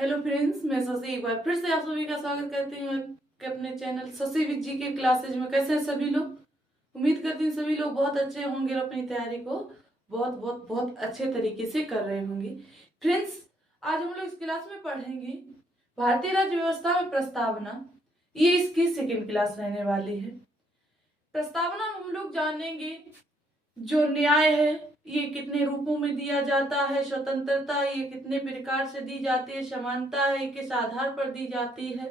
Hello friends, मैं शशि एक बार फिर से आप सभी का स्वागत करती हूँ अपने चैनल शशि विद जी के क्लासेज में। कैसे हैं सभी लोग? उम्मीद करती हूँ सभी लोग बहुत अच्छे होंगे और अपनी तैयारी को बहुत बहुत बहुत अच्छे तरीके से कर रहे होंगे। फ्रेंड्स, आज हम लोग इस क्लास में पढ़ेंगे भारतीय राज्य व्यवस्था में प्रस्तावना। ये इसकी सेकेंड क्लास रहने वाली है। प्रस्तावना में हम लोग जानेंगे जो न्याय है ये कितने रूपों में दिया जाता है, स्वतंत्रता ये कितने प्रकार से दी जाती है, समानता है ये किस आधार पर दी जाती है,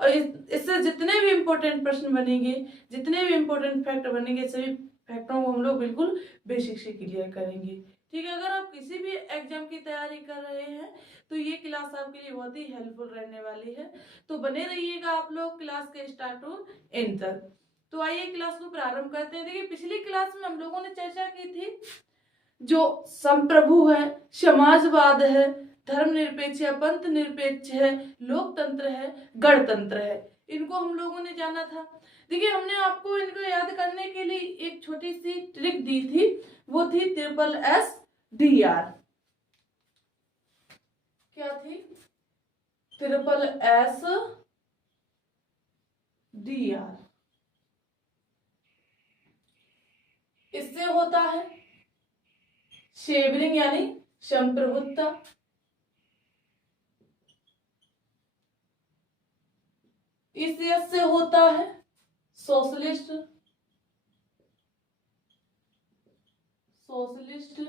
और इससे जितने भी इम्पोर्टेंट प्रश्न बनेंगे, जितने भी इम्पोर्टेंट फैक्ट बनेंगे, सभी फैक्टरों को हम लोग बिल्कुल बेसिक से क्लियर करेंगे। ठीक है, अगर आप किसी भी एग्जाम की तैयारी कर रहे हैं तो ये क्लास आपके लिए बहुत ही हेल्पफुल रहने वाली है। तो बने रहिएगा आप लोग क्लास के स्टार्ट टू एंड तक। तो आइए क्लास को प्रारंभ करते हैं। देखिए, पिछली क्लास में हम लोगों ने चर्चा की थी जो संप्रभु है, समाजवाद है, धर्मनिरपेक्ष है, पंथ निरपेक्ष है, लोकतंत्र है, गणतंत्र है, इनको हम लोगों ने जाना था। देखिए, हमने आपको इनको याद करने के लिए एक छोटी सी ट्रिक दी थी, वो थी SSDR। क्या थी? SSDR। इससे होता है शेवरिंग यानी संप्रभुत्ता, इस यश से होता है सोशलिस्ट, सोशलिस्ट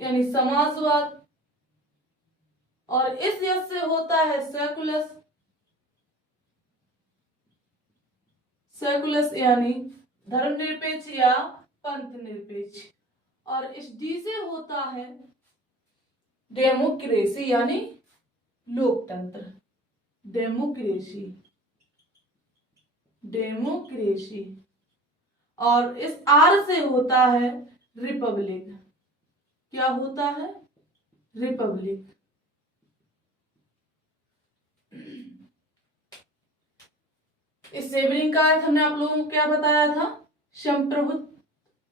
यानी समाजवाद, और इस यश से होता है सेकुलर, सेकुलर यानी धर्मनिरपेक्ष या पंथ निरपेक्ष, और इस डी से होता है डेमोक्रेसी यानी लोकतंत्र, डेमोक्रेसी, डेमोक्रेसी, और इस आर से होता है रिपब्लिक। क्या होता है? रिपब्लिक। इस सेवरिंग का अर्थ हमने आप लोगों को क्या बताया था? संप्रभुत्व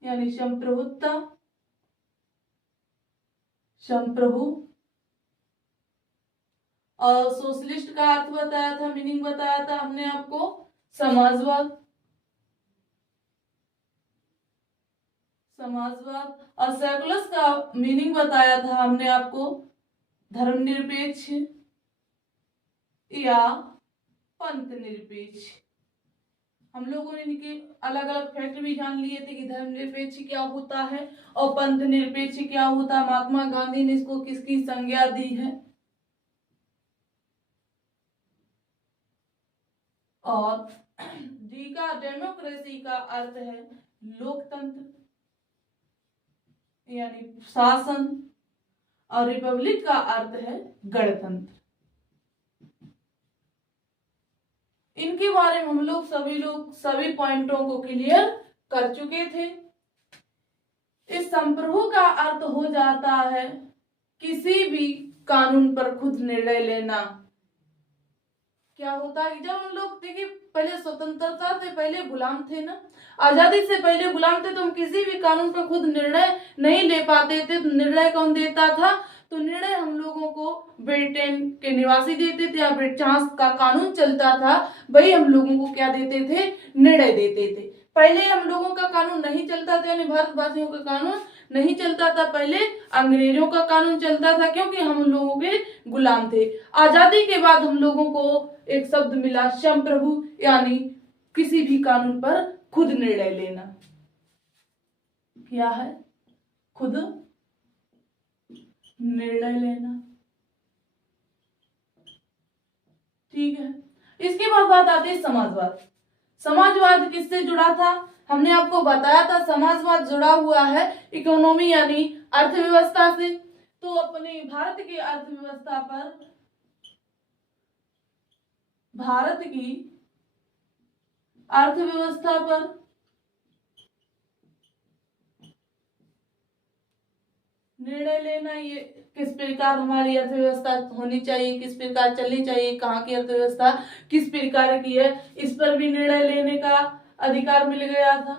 यानी संप्रभुत्ता, संप्रभु, और सोशलिस्ट का अर्थ बताया था, मीनिंग बताया था हमने आपको समाजवाद, समाजवाद, और सेकुलर का मीनिंग बताया था हमने आपको धर्मनिरपेक्ष या पंथ निरपेक्ष। हम लोगों ने इनके अलग अलग फैक्ट भी जान लिए थे कि धर्मनिरपेक्ष क्या होता है और पंथ निरपेक्ष क्या होता है, महात्मा गांधी ने इसको किसकी संज्ञा दी है। और डी का डेमोक्रेसी का अर्थ है लोकतंत्र यानी शासन, और रिपब्लिक का अर्थ है गणतंत्र। इनके बारे में हम लोग सभी पॉइंटों को क्लियर कर चुके थे। इस संप्रभु का अर्थ हो जाता है किसी भी कानून पर खुद निर्णय लेना। क्या होता है? जब हम लोग देखिए, पहले स्वतंत्रता से पहले गुलाम थे ना, आजादी से पहले गुलाम थे, तो हम किसी भी कानून पर खुद निर्णय नहीं ले पाते थे। तो निर्णय कौन देता था? तो निर्णय हम लोगों को ब्रिटेन के निवासी देते थे, या जहां का कानून चलता था वही हम लोगों को क्या देते थे? निर्णय देते थे। पहले हम लोगों का कानून नहीं चलता था, यानी भारतवासियों का कानून नहीं चलता था, पहले अंग्रेजों का कानून चलता था, क्योंकि हम लोगों के गुलाम थे। आजादी के बाद हम लोगों को एक शब्द मिला संप्रभु, यानी किसी भी कानून पर खुद निर्णय लेना। क्या है? खुद निर्णय लेना। ठीक है, इसके बाद बात आती है समाजवाद। समाजवाद किससे जुड़ा था? हमने आपको बताया था समाजवाद जुड़ा हुआ है इकोनॉमी यानी अर्थव्यवस्था से। तो अपने भारत की अर्थव्यवस्था पर, भारत की अर्थव्यवस्था पर निर्णय लेना, ये किस प्रकार हमारी अर्थव्यवस्था होनी चाहिए, किस प्रकार चलनी चाहिए, कहाँ की अर्थव्यवस्था किस प्रकार की है, इस पर भी निर्णय लेने का अधिकार मिल गया था।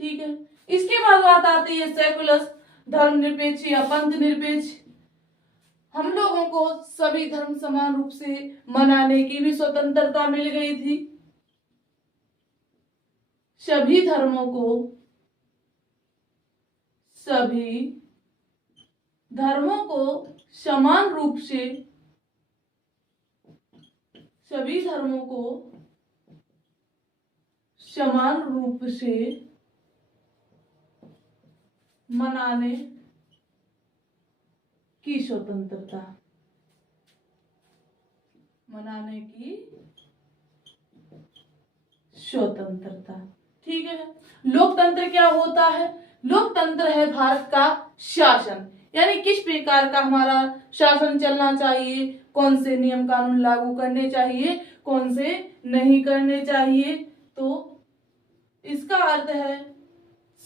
ठीक है, इसके बाद बात आती है सेकुलर, धर्मनिरपेक्ष या पंथ निरपेक्ष। हम लोगों को सभी धर्म समान रूप से मनाने की भी स्वतंत्रता मिल गई थी। सभी धर्मों को समान रूप से, सभी धर्मों को समान रूप से मनाने की स्वतंत्रता, मनाने की स्वतंत्रता। ठीक है। लोकतंत्र क्या होता है? लोकतंत्र है भारत का शासन, यानी किस प्रकार का हमारा शासन चलना चाहिए, कौन से नियम कानून लागू करने चाहिए, कौन से नहीं करने चाहिए। तो इसका अर्थ है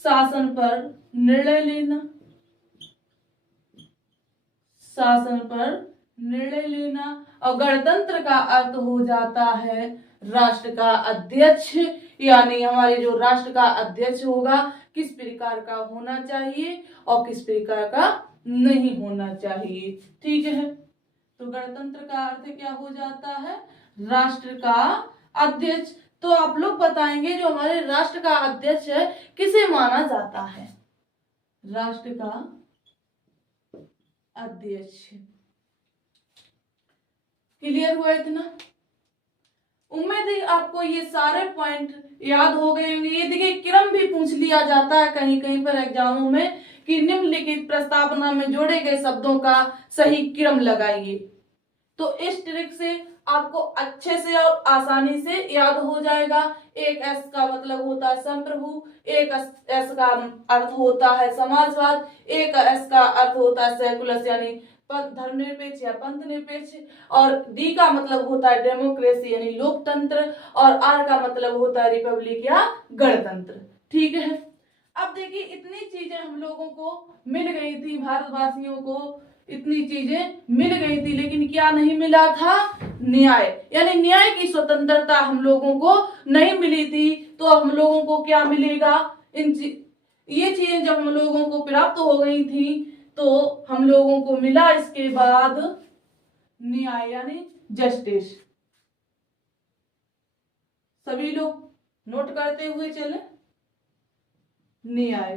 शासन पर निर्णय लेना, शासन पर निर्णय लेना। और गणतंत्र का अर्थ हो जाता है राष्ट्र का अध्यक्ष, यानी हमारे जो राष्ट्र का अध्यक्ष होगा किस प्रकार का होना चाहिए और किस प्रकार का नहीं होना चाहिए। ठीक है। तो गणतंत्र का अर्थ क्या हो जाता है? राष्ट्र का अध्यक्ष। तो आप लोग बताएंगे जो हमारे राष्ट्र का अध्यक्ष है किसे माना जाता है? राष्ट्र का अध्यक्ष। क्लियर हुआ इतना? उम्मीद है आपको ये सारे पॉइंट याद हो गए होंगे। ये देखिए क्रम भी पूछ लिया जाता है कहीं कहीं पर एग्जामों में कि निम्नलिखित प्रस्तावना में जोड़े गए शब्दों का सही क्रम लगाइए। तो इस ट्रिक से आपको अच्छे से और आसानी से याद हो जाएगा। एक एस का मतलब होता है संप्रभु, एक एस का अर्थ होता है समाजवाद, एक एस का अर्थ होता है सेकुलर यानी धर्मनिरपेक्ष या पंथ निरपेक्ष, और डी का मतलब होता है डेमोक्रेसी यानी लोकतंत्र, और आर का मतलब होता है रिपब्लिक या गणतंत्र। ठीक है। अब देखिए इतनी चीजें हम लोगों को मिल गई थी, भारतवासियों को इतनी चीजें मिल गई थी, लेकिन क्या नहीं मिला था? न्याय, यानी न्याय की स्वतंत्रता हम लोगों को नहीं मिली थी। तो अब हम लोगों को क्या मिलेगा? ये चीजें जब हम लोगों को प्राप्त हो गई थी तो हम लोगों को मिला इसके बाद न्याय यानी जस्टिस। सभी लोग नोट करते हुए चले। न्याय।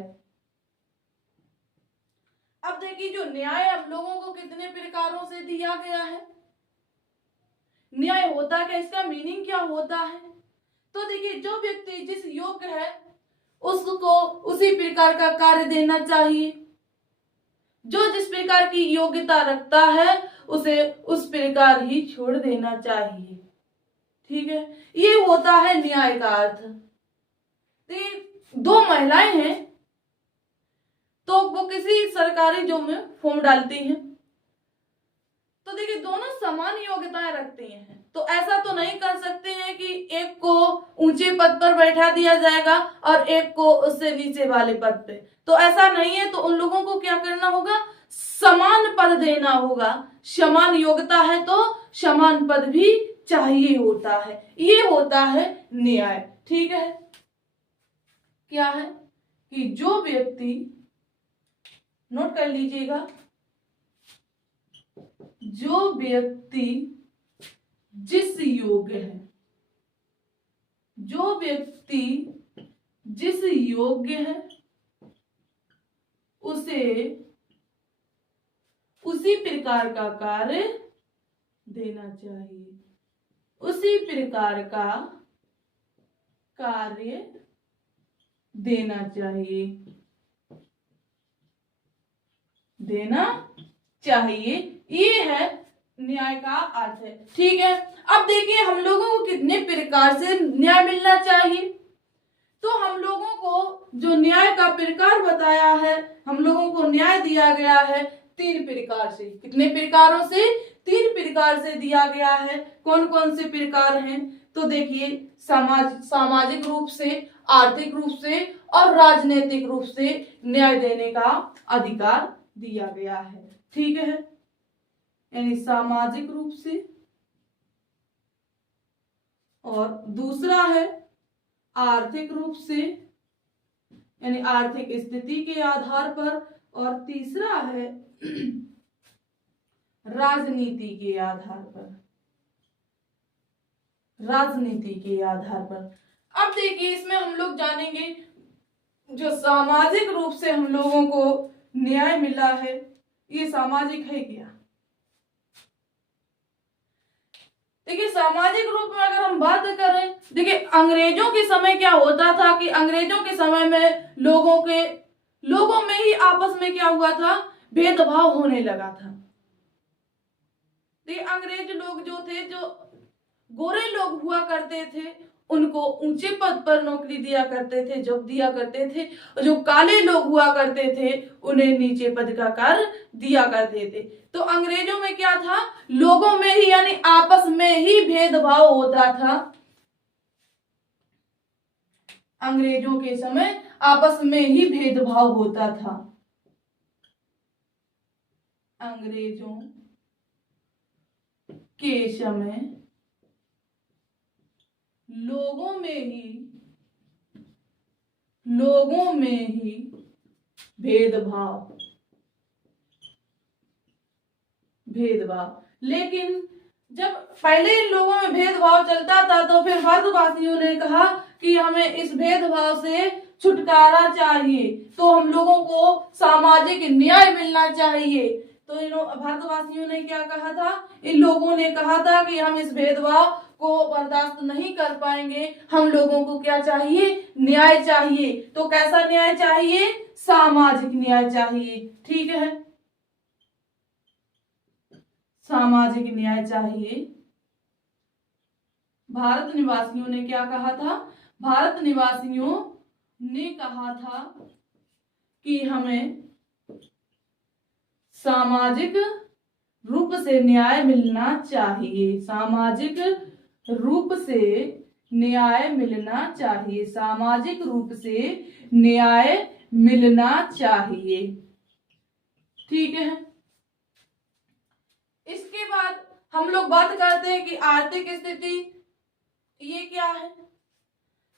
अब देखिए जो न्याय अब लोगों को कितने प्रकारों से दिया गया है। न्याय होता क्या, इसका मीनिंग क्या होता है? तो देखिए जो व्यक्ति जिस योग्य है उसको उसी प्रकार का कार्य देना चाहिए, जो जिस प्रकार की योग्यता रखता है उसे उस प्रकार ही छोड़ देना चाहिए। ठीक है। ये होता है न्याय का अर्थ। दो महिलाएं हैं तो वो किसी सरकारी जॉब में फॉर्म डालती हैं, तो देखिए दोनों समान योग्यताएं रखती हैं। तो ऐसा तो नहीं कर सकते हैं कि एक को ऊंचे पद पर बैठा दिया जाएगा और एक को उससे नीचे वाले पद पे, तो ऐसा नहीं है। तो उन लोगों को क्या करना होगा? समान पद देना होगा। समान योग्यता है तो समान पद भी चाहिए होता है। ये होता है न्याय। ठीक है। क्या है कि जो व्यक्ति, नोट कर लीजिएगा, जो व्यक्ति जिस योग्य है, जो व्यक्ति जिस योग्य है उसे उसी प्रकार का कार्य देना चाहिए, उसी प्रकार का कार्य देना चाहिए, देना चाहिए। ये है न्याय का अर्थ है। ठीक है। अब देखिए हम लोगों को कितने प्रकार से न्याय मिलना चाहिए। तो हम लोगों को जो न्याय का प्रकार बताया है, हम लोगों को न्याय दिया गया है 3 प्रकार से। कितने प्रकारों से? 3 प्रकार से दिया गया है। कौन कौन से प्रकार हैं? तो देखिए सामाजिक रूप से, आर्थिक रूप से और राजनीतिक रूप से न्याय देने का अधिकार दिया गया है। ठीक है। यानी सामाजिक रूप से, और दूसरा है आर्थिक रूप से यानी आर्थिक स्थिति के आधार पर, और तीसरा है राजनीति के आधार पर, राजनीति के आधार पर। अब देखिए इसमें हम लोग जानेंगे जो सामाजिक रूप से हम लोगों को न्याय मिला है, ये सामाजिक है क्या? देखिए सामाजिक रूप में अगर हम बात करें, देखिए अंग्रेजों के समय क्या होता था कि अंग्रेजों के समय में लोगों में ही आपस में क्या हुआ था, भेदभाव होने लगा था। देखिए अंग्रेज लोग जो थे, जो गोरे लोग हुआ करते थे, उनको ऊंचे पद पर नौकरी दिया करते थे, जॉब दिया करते थे, और जो काले लोग हुआ करते थे उन्हें नीचे पद का कार्य दिया करते थे। तो अंग्रेजों में क्या था, लोगों में ही यानी आपस में ही भेदभाव होता था। अंग्रेजों के समय आपस में ही भेदभाव होता था। अंग्रेजों के समय लोगों में ही भेदभाव। लेकिन जब पहले इन लोगों में भेदभाव चलता था तो फिर भारतवासियों ने कहा कि हमें इस भेदभाव से छुटकारा चाहिए, तो हम लोगों को सामाजिक न्याय मिलना चाहिए। तो इन भारतवासियों ने क्या कहा था, इन लोगों ने कहा था कि हम इस भेदभाव को बर्दाश्त नहीं कर पाएंगे, हम लोगों को क्या चाहिए, न्याय चाहिए। तो कैसा न्याय चाहिए, सामाजिक न्याय चाहिए। ठीक है, सामाजिक न्याय चाहिए। भारत निवासियों ने क्या कहा था, भारत निवासियों ने कहा था कि हमें सामाजिक रूप से न्याय मिलना चाहिए, सामाजिक रूप से न्याय मिलना चाहिए, सामाजिक रूप से न्याय मिलना चाहिए। ठीक है, इसके बाद हम लोग बात करते हैं कि आर्थिक स्थिति ये क्या है।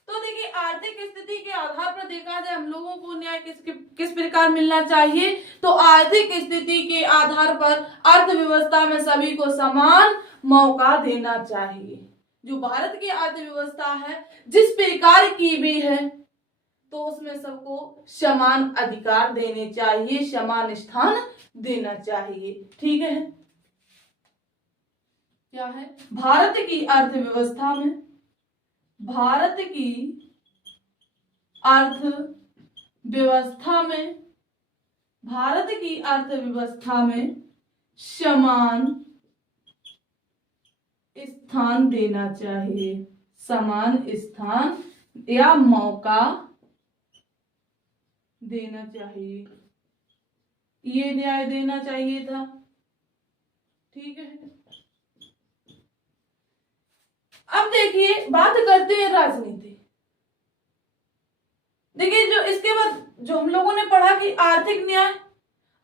तो देखिए आर्थिक स्थिति के आधार पर देखा जाए हम लोगों को न्याय किस प्रकार मिलना चाहिए। तो आर्थिक स्थिति के आधार पर अर्थव्यवस्था में सभी को समान मौका देना चाहिए। जो भारत की अर्थव्यवस्था है जिस प्रकार की भी है, तो उसमें सबको समान अधिकार देने चाहिए, समान स्थान देना चाहिए। ठीक है, क्या है, भारत की अर्थव्यवस्था में, भारत की अर्थव्यवस्था में, भारत की अर्थव्यवस्था में समान स्थान देना चाहिए, समान स्थान या मौका देना चाहिए, ये न्याय देना चाहिए था। ठीक है, अब देखिए बात करते हैं राजनीति। देखिए जो इसके बाद जो हम लोगों ने पढ़ा कि आर्थिक न्याय,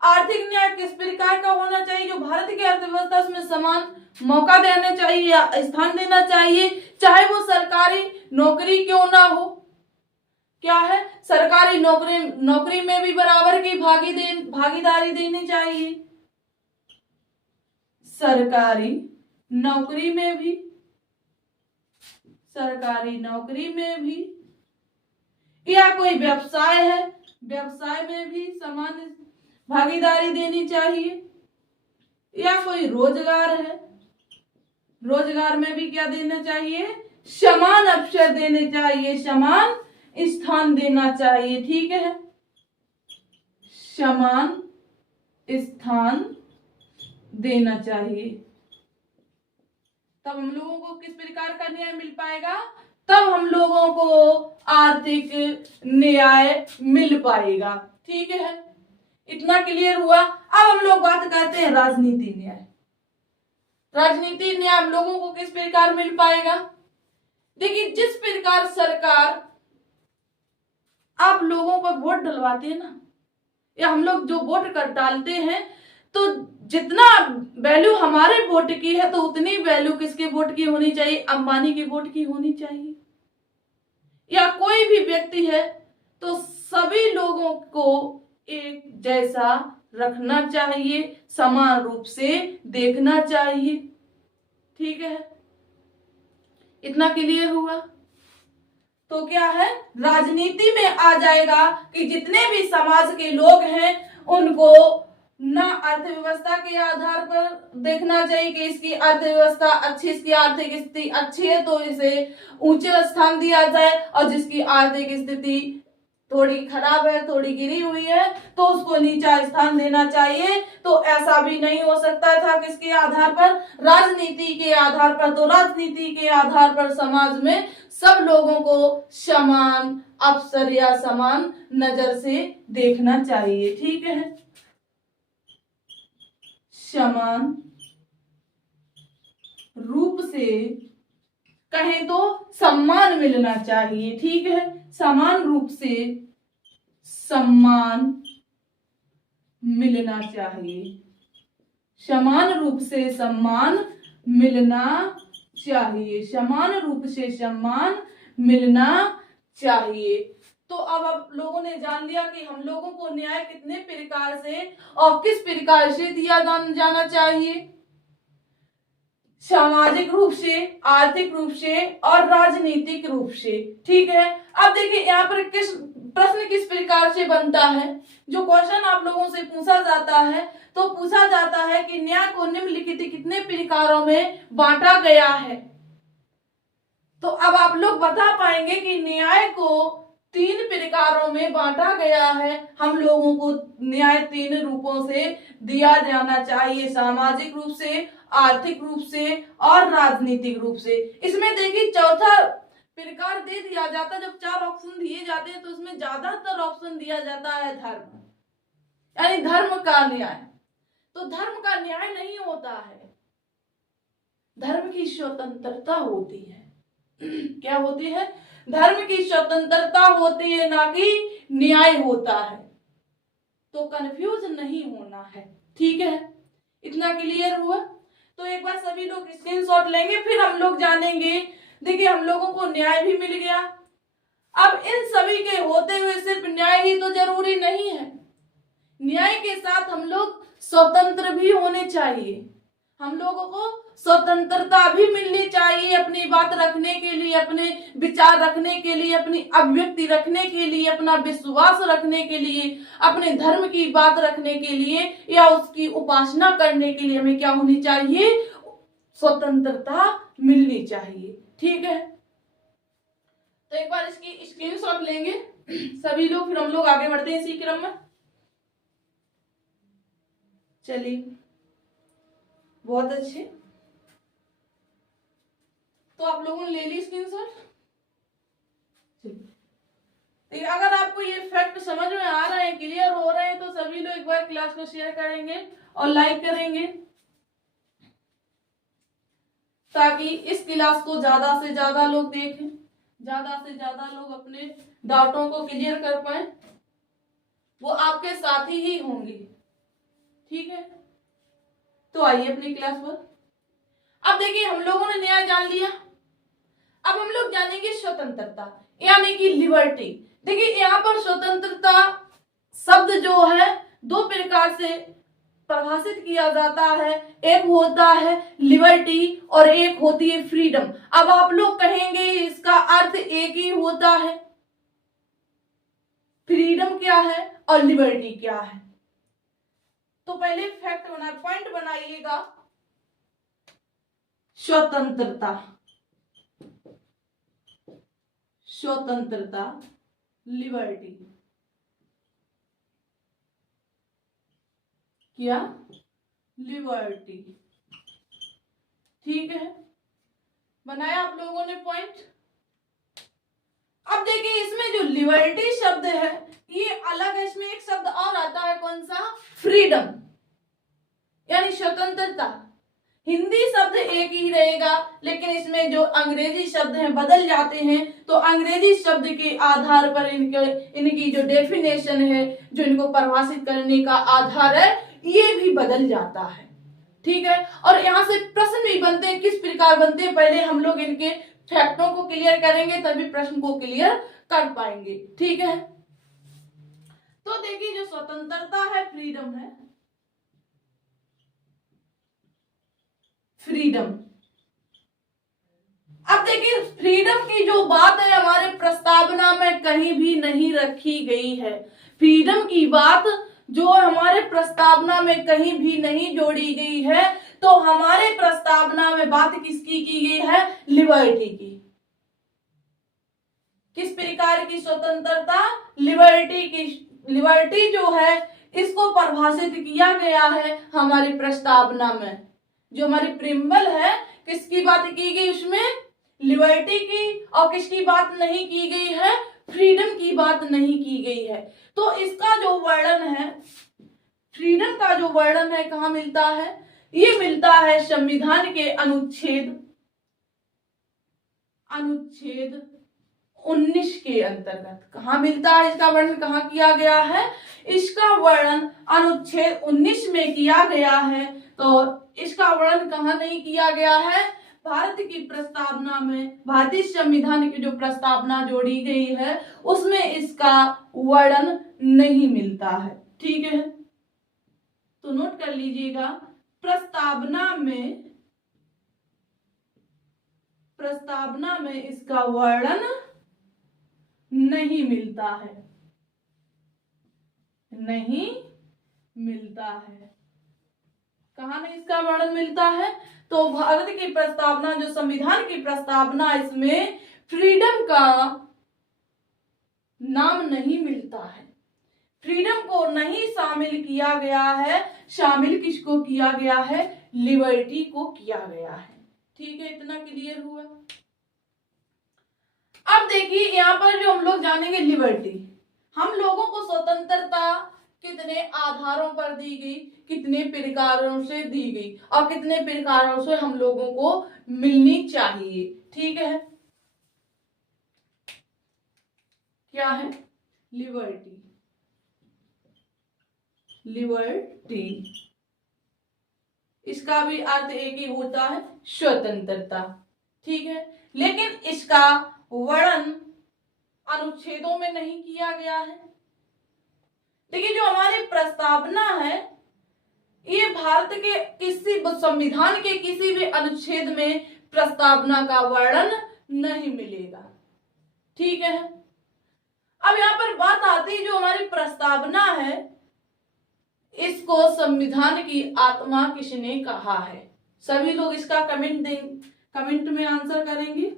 आर्थिक न्याय किस प्रकार का होना चाहिए, जो भारत की अर्थव्यवस्था उसमें समान मौका देना चाहिए या स्थान देना चाहिए, चाहे वो सरकारी नौकरी क्यों ना हो। क्या है, सरकारी नौकरी में भी बराबर की भागीदारी देनी चाहिए, सरकारी नौकरी में भी, सरकारी नौकरी में भी, या कोई व्यवसाय है, व्यवसाय में भी समान भागीदारी देनी चाहिए, या कोई रोजगार है, रोजगार में भी क्या देना चाहिए, समान अवसर देने चाहिए, समान स्थान देना चाहिए। ठीक है, समान स्थान देना चाहिए, तब हम लोगों को किस प्रकार का न्याय मिल पाएगा, तब हम लोगों को आर्थिक न्याय मिल पाएगा। ठीक है, इतना क्लियर हुआ। अब हम लोग बात करते हैं राजनीति न्याय। राजनीति न्याय हम लोगों को किस प्रकार मिल पाएगा। देखिए जिस प्रकार सरकार आप लोगों पर वोट डलवाते हैं ना, या हम लोग जो वोट कर डालते हैं, तो जितना वैल्यू हमारे वोट की है तो उतनी वैल्यू किसके वोट की होनी चाहिए, अंबानी के वोट की होनी चाहिए। या कोई भी व्यक्ति है तो सभी लोगों को एक जैसा रखना चाहिए, समान रूप से देखना चाहिए। ठीक है, इतना क्लियर हुआ। तो क्या है, राजनीति में आ जाएगा कि जितने भी समाज के लोग हैं उनको ना अर्थव्यवस्था के आधार पर देखना चाहिए कि इसकी अर्थव्यवस्था अच्छी, इसकी आर्थिक स्थिति अच्छी है तो इसे ऊंचे स्थान दिया जाए, और जिसकी आर्थिक स्थिति थोड़ी खराब है, थोड़ी गिरी हुई है, तो उसको नीचा स्थान देना चाहिए। तो ऐसा भी नहीं हो सकता था किसके आधार पर, राजनीति के आधार पर। तो राजनीति के आधार पर समाज में सब लोगों को समान अवसर या समान नजर से देखना चाहिए। ठीक है, समान रूप से कहें तो सम्मान मिलना चाहिए। ठीक है, समान रूप से सम्मान मिलना चाहिए, समान रूप से सम्मान मिलना चाहिए, समान रूप से सम्मान मिलना चाहिए। तो अब आप लोगों ने जान लिया कि हम लोगों को न्याय कितने प्रकार से और किस प्रकार से दिया जाना चाहिए, सामाजिक रूप से, आर्थिक रूप से और राजनीतिक रूप से। ठीक है, अब देखिए यहाँ पर प्रश्न किस प्रकार से बनता है। जो क्वेश्चन आप लोगों से पूछा जाता है तो पूछा जाता है कि न्याय को निम्नलिखित कितने प्रकारों में बांटा गया है। तो अब आप लोग बता पाएंगे कि न्याय को 3 प्रकारों में बांटा गया है। हम लोगों को न्याय 3 रूपों से दिया जाना चाहिए, सामाजिक रूप से, आर्थिक रूप से और राजनीतिक रूप से। इसमें देखिए चौथा प्रकार दे दिया जाता है। जब 4 ऑप्शन दिए जाते हैं तो इसमें ज्यादातर ऑप्शन दिया जाता है धर्म, यानी धर्म का न्याय। तो धर्म का न्याय नहीं होता है, धर्म की स्वतंत्रता होती है। क्या होती है, धर्म की स्वतंत्रता होती है, ना कि न्याय होता है। तो कंफ्यूज नहीं होना है। ठीक है, इतना क्लियर हुआ। तो एक बार सभी लोग स्क्रीनशॉट लेंगे, फिर हम लोग जानेंगे। देखिए हम लोगों को न्याय भी मिल गया। अब इन सभी के होते हुए सिर्फ न्याय ही तो जरूरी नहीं है, न्याय के साथ हम लोग स्वतंत्र भी होने चाहिए। हम लोगों को स्वतंत्रता भी मिलनी चाहिए अपनी बात रखने के लिए, अपने विचार रखने के लिए, अपनी अभिव्यक्ति रखने के लिए, अपना विश्वास रखने के लिए, अपने धर्म की बात रखने के लिए या उसकी उपासना करने के लिए हमें क्या होनी चाहिए, स्वतंत्रता मिलनी चाहिए। ठीक है, तो एक बार इसकी स्क्रीनशॉट लेंगे सभी लोग, फिर हम लोग आगे बढ़ते हैं इसी क्रम में। चलिए, बहुत अच्छे। तो आप लोगों ने ले ली स्क्रीनशॉट। अगर आपको ये फैक्ट समझ में आ रहे हैं, क्लियर हो रहे हैं, तो सभी लोग एक बार क्लास को शेयर करेंगे और लाइक करेंगे, ताकि इस क्लास को ज्यादा से ज्यादा लोग देखें, ज्यादा से ज्यादा लोग अपने डाउटों को क्लियर कर पाए। वो आपके साथी ही होंगे। ठीक है, तो आइए अपनी क्लास पर। अब देखिए हम लोगों ने न्याय जान लिया, अब हम लोग जानेंगे स्वतंत्रता यानी कि लिबर्टी। देखिए यहाँ पर स्वतंत्रता शब्द जो है 2 प्रकार से परिभाषित किया जाता है, एक होता है लिबर्टी और एक होती है फ्रीडम। अब आप लोग कहेंगे इसका अर्थ एक ही होता है, फ्रीडम क्या है और लिबर्टी क्या है। तो पहले फैक्ट पॉइंट बनाइएगा, स्वतंत्रता, स्वतंत्रता, लिबर्टी, क्या, लिबर्टी। ठीक है, बनाया आप लोगों ने पॉइंट। अब देखिए इसमें जो लिबर्टी शब्द है ये अलग है, इसमें एक शब्द और आता है, कौन सा, फ्रीडम यानी स्वतंत्रता। हिंदी शब्द एक ही रहेगा, लेकिन इसमें जो अंग्रेजी शब्द हैं बदल जाते हैं। तो अंग्रेजी शब्द के आधार पर इनकी जो डेफिनेशन है, जो इनको परिभाषित करने का आधार है, ये भी बदल जाता है। ठीक है, और यहाँ से प्रश्न भी बनते हैं, किस प्रकार बनते हैं, पहले हम लोग इनके फैक्टों को क्लियर करेंगे तभी प्रश्न को क्लियर कर पाएंगे। ठीक है, तो देखिए जो स्वतंत्रता है, फ्रीडम है, फ्रीडम। अब देखिए फ्रीडम की जो बात है हमारे प्रस्तावना में कहीं भी नहीं रखी गई है। फ्रीडम की बात जो हमारे प्रस्तावना में कहीं भी नहीं जोड़ी गई है। तो हमारे प्रस्तावना में बात किसकी की गई है? लिबर्टी की। किस प्रकार की स्वतंत्रता? लिबर्टी की। लिबर्टी जो है इसको परिभाषित किया गया है हमारी प्रस्तावना में। जो हमारी प्रिम्बल है किसकी बात की गई उसमें? लिबर्टी की। और किसकी बात नहीं की गई है? फ्रीडम की बात नहीं की गई है। तो इसका जो वर्णन है, फ्रीडम का जो वर्णन है कहाँ मिलता है? ये मिलता है संविधान के अनुच्छेद 19 के अंतर्गत। कहाँ मिलता है इसका वर्णन? कहाँ किया गया है? इसका वर्णन अनुच्छेद 19 में किया गया है। तो इसका वर्णन कहाँ नहीं किया गया है? भारत की प्रस्तावना में, भारतीय संविधान की जो प्रस्तावना जोड़ी गई है उसमें इसका वर्णन नहीं मिलता है। ठीक है, तो नोट कर लीजिएगा, प्रस्तावना में इसका वर्णन नहीं मिलता है, नहीं मिलता है। कहाँ नहीं इसका वर्णन मिलता है? तो भारत की प्रस्तावना, जो संविधान की प्रस्तावना, इसमें फ्रीडम का नाम नहीं मिलता है। फ्रीडम को नहीं शामिल किया गया है। शामिल किसको किया गया है? लिबर्टी को किया गया है। ठीक है, इतना क्लियर हुआ। अब देखिए यहाँ पर जो हम लोग जानेंगे लिबर्टी, हम लोगों को स्वतंत्रता कितने आधारों पर दी गई, कितने प्रकारों से दी गई और कितने प्रकारों से हम लोगों को मिलनी चाहिए। ठीक है, क्या है? लिबर्टी। इसका भी अर्थ एक ही होता है, स्वतंत्रता। ठीक है, लेकिन इसका वर्णन अनुच्छेदों में नहीं किया गया है। देखिए जो हमारी प्रस्तावना है ये भारत के किसी संविधान के किसी भी अनुच्छेद में प्रस्तावना का वर्णन नहीं मिलेगा। ठीक है, अब यहाँ पर बात आती है जो हमारी प्रस्तावना है इसको संविधान की आत्मा किसने कहा है? सभी लोग इसका कमेंट में आंसर करेंगे।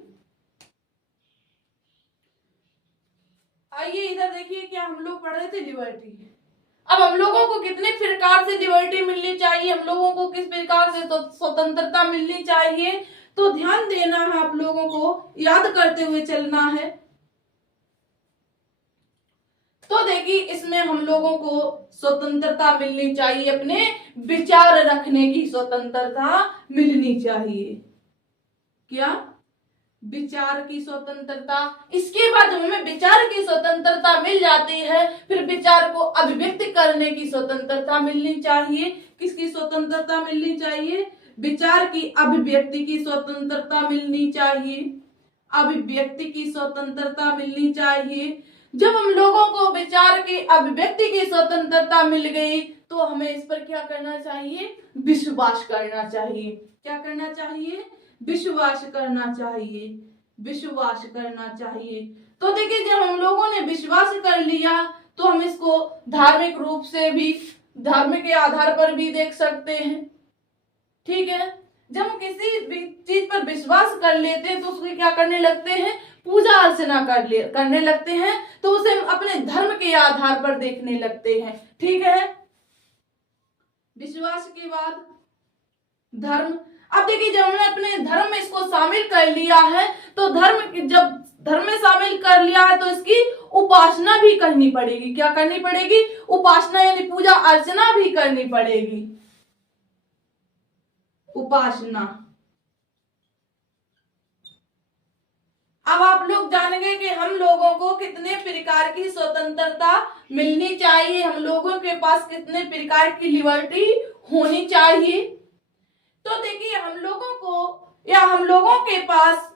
आइए इधर देखिए, क्या हम लोग पढ़ रहे थे लिबर्टी। अब हम लोगों को कितने प्रकार से लिबर्टी मिलनी चाहिए, हम लोगों को किस प्रकार से स्वतंत्रता मिलनी चाहिए, तो ध्यान देना है, आप लोगों को याद करते हुए चलना है। तो देखिए इसमें हम लोगों को स्वतंत्रता मिलनी चाहिए, अपने विचार रखने की स्वतंत्रता मिलनी चाहिए। क्या? विचार की स्वतंत्रता। इसके बाद जब हमें विचार की स्वतंत्रता मिल जाती है फिर विचार को अभिव्यक्त करने की स्वतंत्रता मिलनी चाहिए। किसकी स्वतंत्रता मिलनी चाहिए? विचार की अभिव्यक्ति की स्वतंत्रता मिलनी चाहिए। अभिव्यक्ति की स्वतंत्रता मिलनी चाहिए। जब हम लोगों को विचार की अभिव्यक्ति की स्वतंत्रता मिल गई तो हमें इस पर क्या करना चाहिए? विश्वास करना चाहिए। क्या करना चाहिए? विश्वास करना चाहिए। विश्वास करना चाहिए। तो देखिए जब हम लोगों ने विश्वास कर लिया तो हम इसको धार्मिक रूप से भी, धर्म के आधार पर भी देख सकते हैं। ठीक है, जब हम किसी भी चीज पर विश्वास कर लेते हैं तो उसकी क्या करने लगते हैं? पूजा अर्चना करने लगते हैं, तो उसे हम अपने धर्म के आधार पर देखने लगते हैं। ठीक है, विश्वास के बाद धर्म। अब देखिए जब हमने अपने धर्म में इसको शामिल कर लिया है तो जब धर्म में शामिल कर लिया है तो इसकी उपासना भी करनी पड़ेगी। क्या करनी पड़ेगी? उपासना, यानी पूजा अर्चना भी करनी पड़ेगी। उपासना। अब आप लोग जानेंगे कि हम लोगों को कितने प्रकार की स्वतंत्रता मिलनी चाहिए, हम लोगों के पास कितने प्रकार की लिबर्टी होनी चाहिए। तो देखिए हम लोगों के पास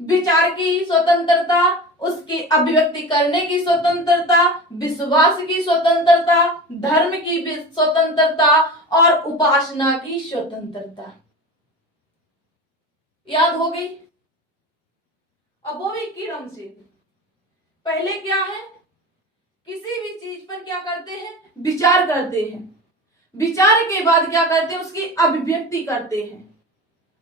विचार की स्वतंत्रता, उसकी अभिव्यक्ति करने की स्वतंत्रता, विश्वास की स्वतंत्रता, धर्म की स्वतंत्रता और उपासना की स्वतंत्रता। याद हो गई। अब वो भी किरम से। पहले क्या है, किसी भी चीज पर क्या करते हैं, विचार करते हैं। विचार के बाद क्या करते हैं, उसकी अभिव्यक्ति करते हैं।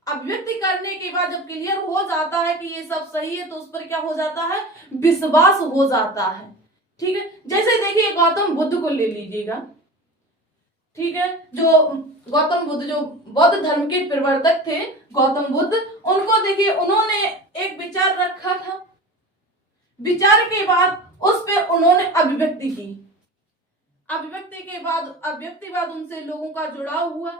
अभिव्यक्ति करने के बाद जब क्लियर हो जाता है कि ये सब सही है, तो उस पर क्या हो जाता है, विश्वास हो जाता है। ठीक है, जैसे देखिए गौतम बुद्ध को ले लीजिएगा। ठीक है, जो गौतम बुद्ध जो बौद्ध धर्म के प्रवर्तक थे, गौतम बुद्ध, उनको देखिए उन्होंने एक विचार रखा था। विचार के बाद उस पर उन्होंने अभिव्यक्ति की। अभिव्यक्ति के बाद उनसे लोगों का जुड़ाव हुआ।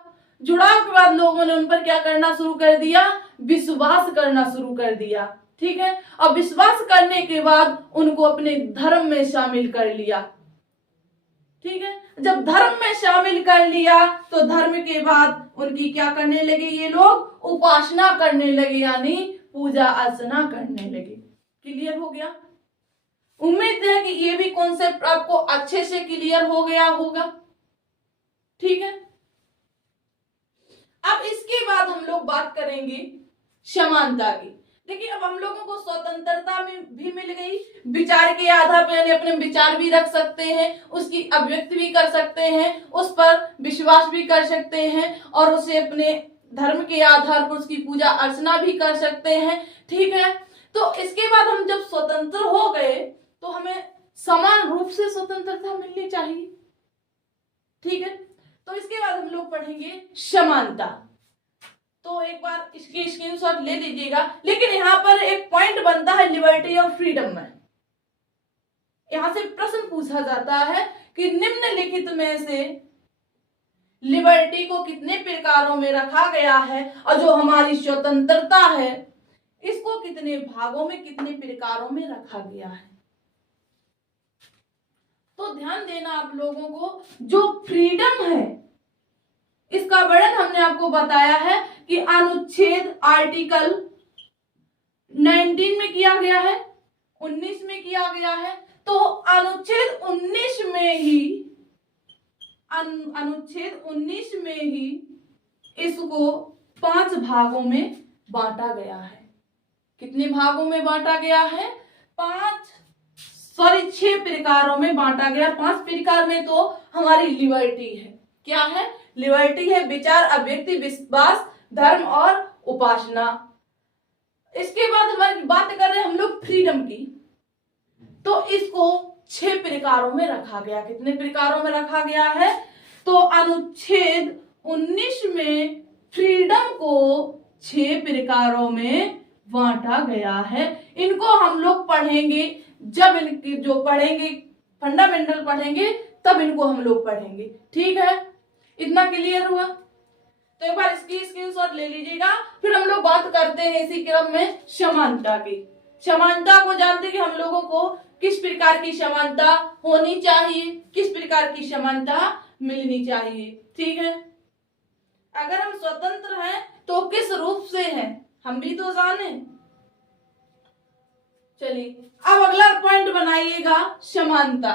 जुड़ाव के बाद लोगों ने उन पर क्या करना शुरू कर दिया, विश्वास करना शुरू कर दिया। ठीक है, और विश्वास करने के बाद उनको अपने धर्म में शामिल कर लिया। ठीक है, जब धर्म में शामिल कर लिया तो धर्म के बाद उनकी क्या करने लगे, ये लोग उपासना करने लगे, यानी पूजा अर्चना करने लगे। क्लियर हो गया। उम्मीद है कि ये भी कॉन्सेप्ट आपको अच्छे से क्लियर हो गया होगा। ठीक है, अब इसके बाद हम लोग बात करेंगे समानता की। देखिए अब हम लोगों को स्वतंत्रता में भी मिल गई, विचार के आधार पर अपने विचार भी रख सकते हैं, उसकी अभिव्यक्ति भी कर सकते हैं, उस पर विश्वास भी कर सकते हैं, और उसे अपने धर्म के आधार पर उसकी पूजा अर्चना भी कर सकते हैं। ठीक है, तो इसके बाद हम जब स्वतंत्र हो गए तो हमें समान रूप से स्वतंत्रता मिलनी चाहिए। ठीक है, तो इसके बाद हम लोग पढ़ेंगे समानता। तो एक बार इसके स्क्रीनशॉट ले लीजिएगा। लेकिन यहाँ पर एक पॉइंट बनता है लिबर्टी और फ्रीडम में। यहां से प्रश्न पूछा जाता है कि निम्नलिखित में से लिबर्टी को कितने प्रकारों में रखा गया है, और जो हमारी स्वतंत्रता है इसको कितने भागों में, कितने प्रकारों में रखा गया है। तो ध्यान देना आप लोगों को, जो फ्रीडम है इसका वर्णन हमने आपको बताया है कि अनुच्छेद आर्टिकल 19 में किया गया है, 19 में किया गया है। तो अनुच्छेद 19 में ही इसको 5 भागों में बांटा गया है। कितने भागों में बांटा गया है, 6 प्रकारों में बांटा गया। 5 प्रकार में तो हमारी लिबर्टी है। क्या है, लिबर्टी है विचार, अभिव्यक्ति, विश्वास, धर्म और उपासना। इसके बाद हमारी बात कर रहे हैं हम लोग फ्रीडम की, तो इसको 6 प्रकारों में रखा गया। कितने प्रकारों में रखा गया है, तो अनुच्छेद 19 में फ्रीडम को 6 प्रकारों में बांटा गया है। इनको हम लोग पढ़ेंगे, जब इनकी जो पढ़ेंगे फंडामेंटल पढ़ेंगे तब इनको हम लोग पढ़ेंगे। ठीक है, इतना क्लियर हुआ। तो एक बार इसकी स्क्रीनशॉट ले लीजिएगा। फिर हम लोग बात करते हैं इसी क्रम में समानता की। समानता को जानते हैं कि हम लोगों को किस प्रकार की समानता होनी चाहिए, किस प्रकार की समानता मिलनी चाहिए। ठीक है, अगर हम स्वतंत्र हैं तो किस रूप से हैं हम भी तो जाने। चलिए अब अगला पॉइंट बनाइएगा समानता।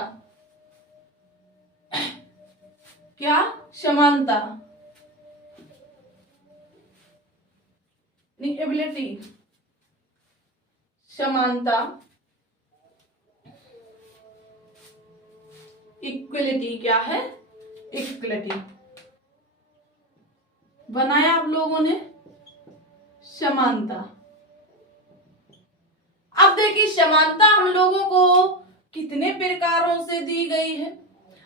क्या, समानता, एबिलिटी, समानता, इक्वलिटी। क्या है, इक्वलिटी। बनाया आप लोगों ने समानता। अब देखिए समानता हम लोगों को कितने प्रकारों से दी गई है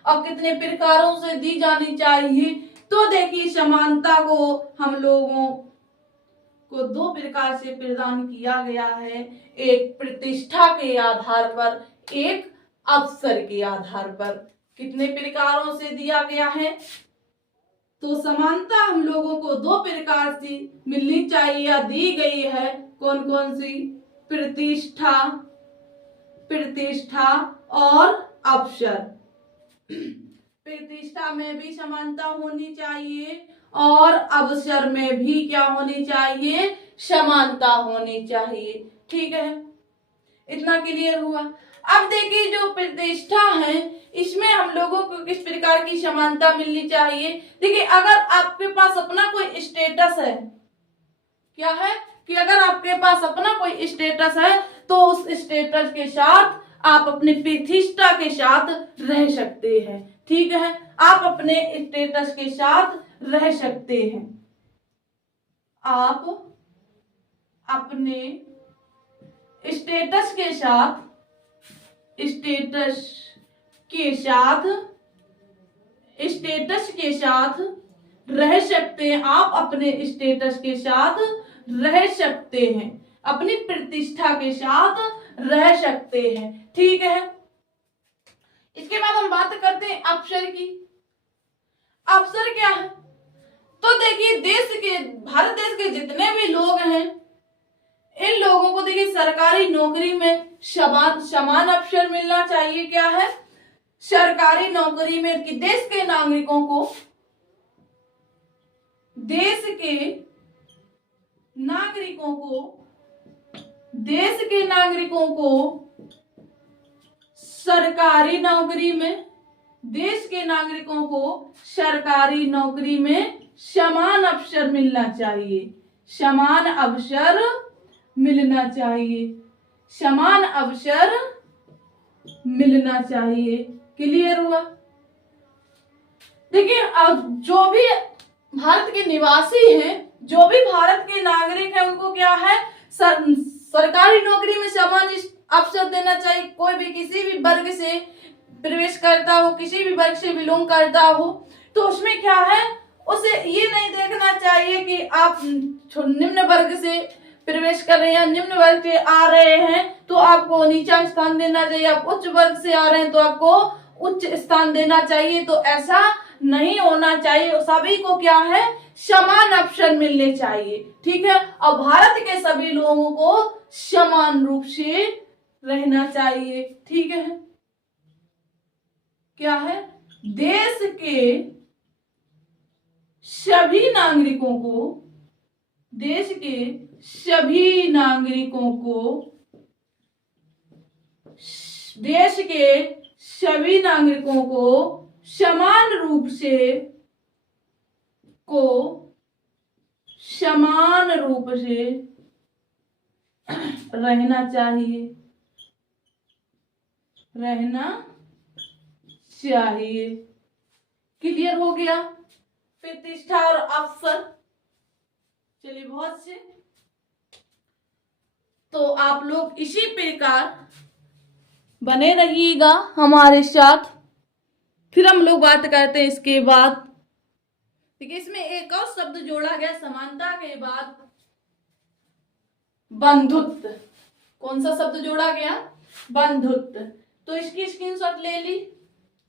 और कितने प्रकारों से दी जानी चाहिए। तो देखिए समानता को हम लोगों को 2 प्रकार से प्रदान किया गया है, एक प्रतिष्ठा के आधार पर, एक अवसर के आधार पर। कितने प्रकारों से दिया गया है, तो समानता हम लोगों को 2 प्रकार से मिलनी चाहिए या दी गई है। कौन कौन सी, प्रतिष्ठा और अवसर। प्रतिष्ठा में भी समानता होनी चाहिए और अवसर में भी क्या होनी चाहिए, समानता होनी चाहिए। ठीक है, इतना क्लियर हुआ। अब देखिए जो प्रतिष्ठा है इसमें हम लोगों को किस प्रकार की समानता मिलनी चाहिए। देखिए अगर आपके पास अपना कोई स्टेटस है, क्या है, कि अगर आपके पास अपना कोई स्टेटस है तो उस स्टेटस के साथ आप अपनी प्रतिष्ठा के साथ रह सकते हैं। ठीक है, आप अपने स्टेटस के साथ रह सकते हैं। आप अपने स्टेटस के साथ रह सकते हैं। आप अपने स्टेटस के साथ रह सकते हैं, अपनी प्रतिष्ठा के साथ रह सकते हैं। ठीक है, इसके बाद हम बात करते हैं अवसर की। अवसर क्या है? तो देखिए भारत देश के जितने भी लोग हैं, इन लोगों को देखिए सरकारी नौकरी में समान अवसर मिलना चाहिए। क्या है? सरकारी नौकरी में कि देश के नागरिकों को सरकारी नौकरी में, देश के नागरिकों को सरकारी नौकरी में समान अवसर मिलना चाहिए। समान अवसर मिलना चाहिए। समान अवसर मिलना चाहिए। क्लियर हुआ? देखिए, अब जो भी भारत के निवासी हैं, जो भी भारत के नागरिक हैं, उनको क्या है, सरकारी नौकरी में समान अवसर देना चाहिए। कोई भी किसी भी वर्ग से प्रवेश करता हो, किसी भी वर्ग से बिलोंग करता हो, तो उसमें क्या है, उसे ये नहीं देखना चाहिए कि आप निम्न वर्ग से प्रवेश कर रहे हैं, निम्न वर्ग से आ रहे हैं तो आपको नीचा स्थान देना चाहिए, आप उच्च वर्ग से आ रहे हैं तो आपको उच्च स्थान देना चाहिए। तो ऐसा नहीं होना चाहिए। सभी को क्या है, समान अवसर मिलने चाहिए। ठीक है, और भारत के सभी लोगों को समान रूप से रहना चाहिए। ठीक है, क्या है, देश के सभी नागरिकों को समान रूप से रहना चाहिए। क्लियर हो गया? प्रतिष्ठा और अवसर। चलिए, बहुत से। तो आप लोग इसी प्रकार बने रहिएगा हमारे साथ। फिर हम लोग बात करते हैं इसके बाद। देखिए, इसमें एक और शब्द जोड़ा गया समानता के बाद, बंधुत्व। कौन सा शब्द जोड़ा गया? बंधुत्व। तो इसकी स्क्रीनशॉट ले ली।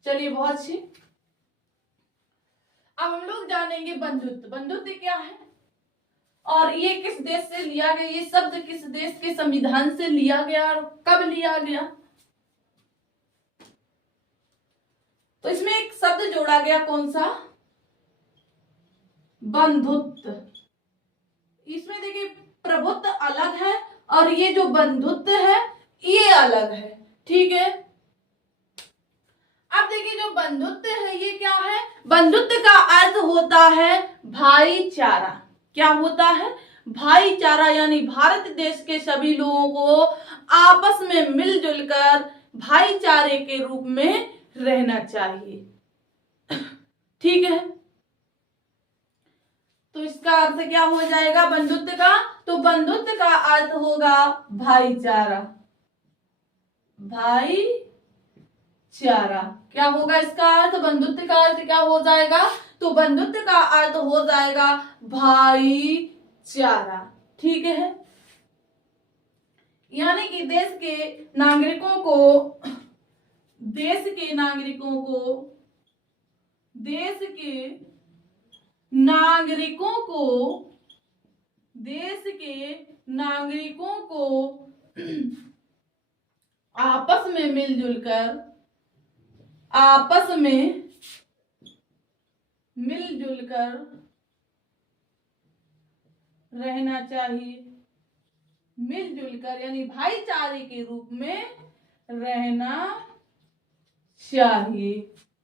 चलिए, बहुत अच्छी। अब हम लोग जानेंगे बंधुत्व। बंधुत्व क्या है और ये किस देश से लिया गया, ये शब्द किस देश के संविधान से लिया गया और कब लिया गया। तो इसमें एक शब्द जोड़ा गया, कौन सा? बंधुत्व। इसमें देखिए, प्रभुत्व अलग है और ये जो बंधुत्व है ये अलग है। ठीक है, अब देखिए, जो बंधुत्व है ये क्या है? बंधुत्व का अर्थ होता है भाईचारा। क्या होता है? भाईचारा। यानी भारत देश के सभी लोगों को आपस में मिलजुल कर भाईचारे के रूप में रहना चाहिए। ठीक है, तो इसका अर्थ क्या हो जाएगा बंधुत्व का? तो बंधुत्व का अर्थ होगा भाईचारा। भाईचारा क्या होगा इसका अर्थ? बंधुत्व का अर्थ क्या हो जाएगा? तो बंधुत्व का अर्थ हो जाएगा भाईचारा। ठीक है, यानी कि देश के नागरिकों को आपस में मिलजुल कर रहना चाहिए। मिलजुल कर यानी भाईचारे के रूप में रहना चाहिए।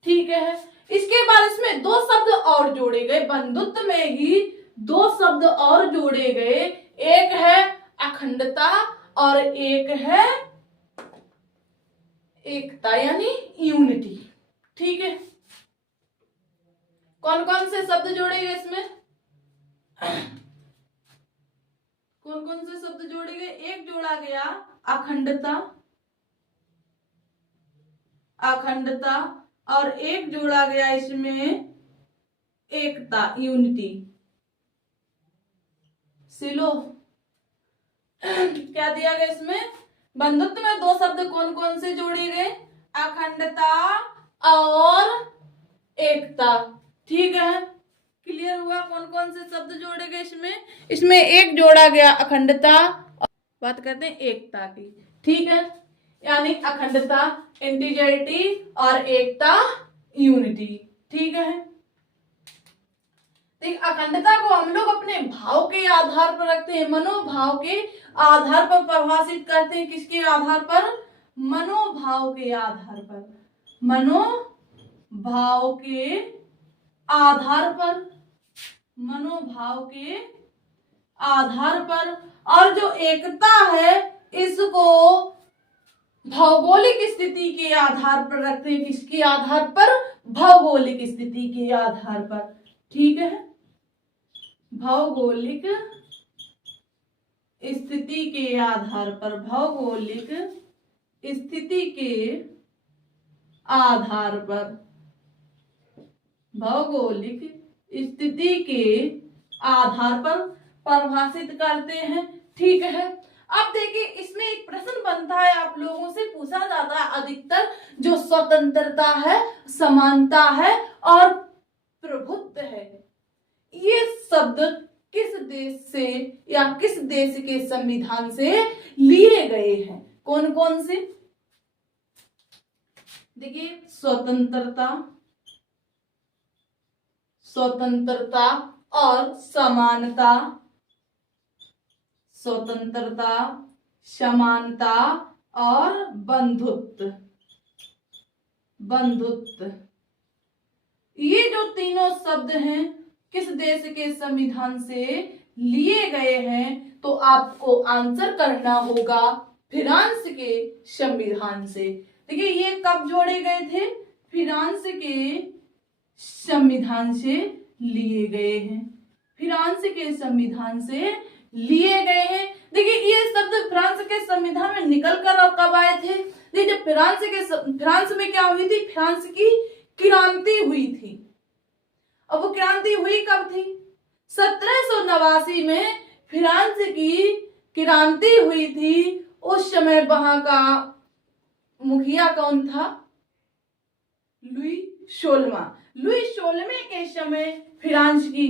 ठीक है, इसके बाद इसमें दो शब्द और जोड़े गए। बंधुत्व में ही दो शब्द और जोड़े गए। एक है अखंडता और एक है एकता यानी यूनिटी। ठीक है, कौन कौन से शब्द जोड़े गए इसमें? कौन कौन से शब्द जोड़े गए? एक जोड़ा गया अखंडता, अखंडता, और एक जोड़ा गया इसमें एकता, यूनिटी। सिलो क्या दिया गया इसमें? बंधुत्व में दो शब्द कौन कौन से जोड़े गए? अखंडता और एकता। ठीक है, क्लियर हुआ कौन कौन से शब्द जोड़े गए इसमें? इसमें एक जोड़ा गया अखंडता, बात करते हैं एकता की। ठीक है, यानी अखंडता इंटीग्रिटी और एकता यूनिटी। ठीक है, देख अखंडता को हम लोग अपने भाव के आधार पर रखते हैं, मनोभाव के आधार पर परिभाषित करते हैं। किसके आधार पर? मनोभाव के आधार पर, मनोभाव के आधार पर, मनोभाव के आधार पर। और जो एकता है इसको भौगोलिक स्थिति के आधार पर रखते हैं। किसके आधार पर? भौगोलिक स्थिति के आधार पर। ठीक है, भौगोलिक स्थिति के आधार पर, भौगोलिक स्थिति के आधार पर, भौगोलिक स्थिति के आधार पर परिभाषित करते हैं। ठीक है, अब देखिए इसमें एक प्रश्न बनता है, आप लोगों से पूछा जाता है अधिकतर, जो स्वतंत्रता है, समानता है और प्रभुत्व है, ये शब्द किस देश से या किस देश के संविधान से लिए गए हैं? कौन कौन से? देखिए स्वतंत्रता, स्वतंत्रता और समानता, स्वतंत्रता, समानता और बंधुत्व, बंधुत्व, ये जो तीनों शब्द हैं किस देश के संविधान से लिए गए हैं? तो आपको आंसर करना होगा फ्रांस के संविधान से। देखिए ये कब जोड़े गए थे? फ्रांस के संविधान से लिए गए हैं, फ्रांस के संविधान से लिए गए हैं। देखिए ये शब्द फ्रांस के संविधान में निकल कर अब कब आए थे? देखिए जब फ्रांस में क्या हुई थी? फ्रांस की क्रांति हुई थी। अब वो क्रांति हुई कब थी? 1789 में फ्रांस की क्रांति हुई थी। उस समय वहां का मुखिया कौन था? लुई 16वां। लुई 16वें के समय फ्रांस की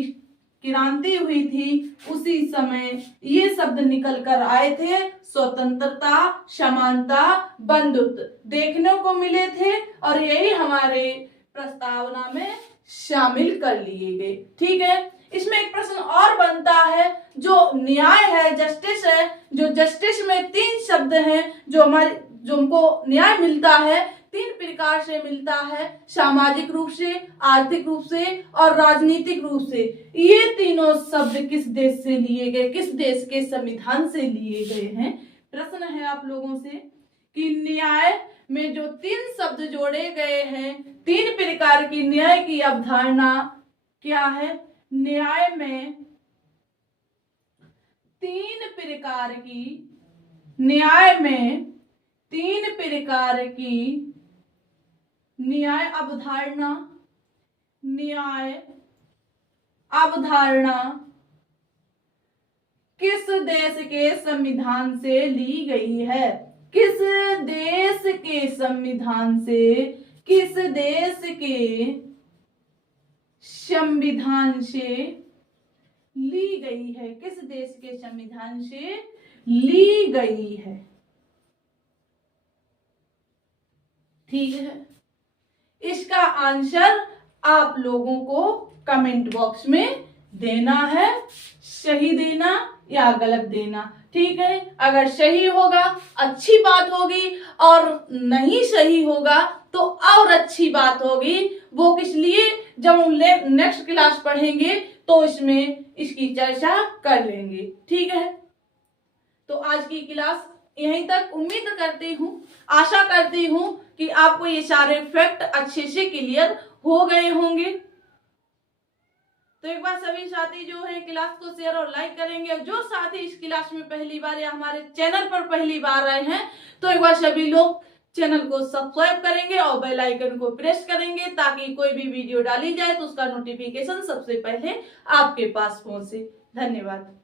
क्रांति हुई थी। उसी समय ये शब्द निकल कर आए थे, स्वतंत्रता, समानता, बंधुत्व देखने को मिले थे और यही हमारे प्रस्तावना में शामिल कर लिए गए। ठीक है, इसमें एक प्रश्न और बनता है, जो न्याय है, जस्टिस है, जो जस्टिस में तीन शब्द हैं, जो हमको न्याय मिलता है तीन प्रकार से मिलता है, सामाजिक रूप से, आर्थिक रूप से और राजनीतिक रूप से। ये तीनों शब्द किस देश से लिए गए, किस देश के संविधान से लिए गए हैं? प्रश्न है आप लोगों से कि न्याय में जो तीन शब्द जोड़े गए हैं, तीन प्रकार की न्याय की अवधारणा क्या है? न्याय में तीन प्रकार की, न्याय में तीन प्रकार की न्याय अवधारणा, न्याय अवधारणा किस देश के संविधान से ली गई है? किस देश के संविधान से, किस देश के संविधान से ली गई है? किस देश के संविधान से ली गई है? ठीक है, इसका आंसर आप लोगों को कमेंट बॉक्स में देना है, सही देना या गलत देना। ठीक है, अगर सही होगा अच्छी बात होगी और नहीं सही होगा तो और अच्छी बात होगी। वो किस लिए? जब हम नेक्स्ट क्लास पढ़ेंगे तो इसमें इसकी चर्चा कर लेंगे। ठीक है। तो आज की क्लास यहीं तक। उम्मीद करती हूँ, आशा करती हूँ कि आपको ये सारे फैक्ट अच्छे से क्लियर हो गए होंगे। तो एक बार सभी साथी जो है क्लास को शेयर और लाइक करेंगे, और जो साथी इस क्लास में पहली बार या हमारे चैनल पर पहली बार आए हैं तो एक बार सभी लोग चैनल को सब्सक्राइब करेंगे और बेल आइकन को प्रेस करेंगे, ताकि कोई भी वीडियो डाली जाए तो उसका नोटिफिकेशन सबसे पहले आपके पास पहुंचे। धन्यवाद।